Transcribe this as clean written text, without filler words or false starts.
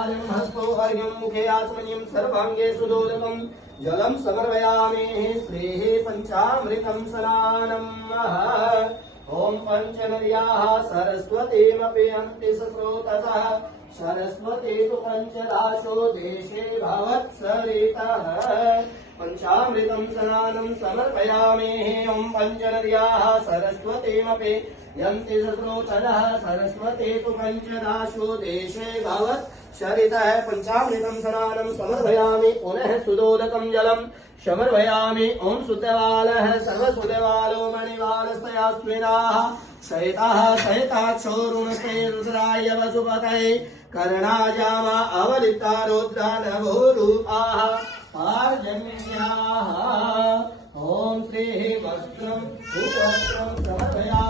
पादं हस्तो अर्घ्यं मुखे आचमनीयं सर्वांगे सुदोदकं जलं समर्पयामि स्त्रीः पंचामृतं स्नानम् ॐ पंचनद्याः सरस्वतीमपि हन्ति स्रोतसः सरस्वती तु पंचदाशो देशे भवत्सरितः पंचामृतं स्नानं समर्पयामि ॐ पंचनद्याः सरस्वतीमपि यन्ति स्रोतसः सरस्वती तु पंचदाशो देशे भवत्सरितः पंचामृतं स्नानं समर्पयामि पुनः सुदोदकं जलं समर्पयामि ॐ सुतवालः सर्वसुतवालो मणिवालस्तयास्मिनाः सहिताः सहिताक्षोरुणस्ते रुद्राय वसुपतये कर्णाजामा अवलिता रुद्रा नभोरूपाः पार्जन्याः ॐ श्रीः वस्त्रं सुवस्त्रं समर्पयामि।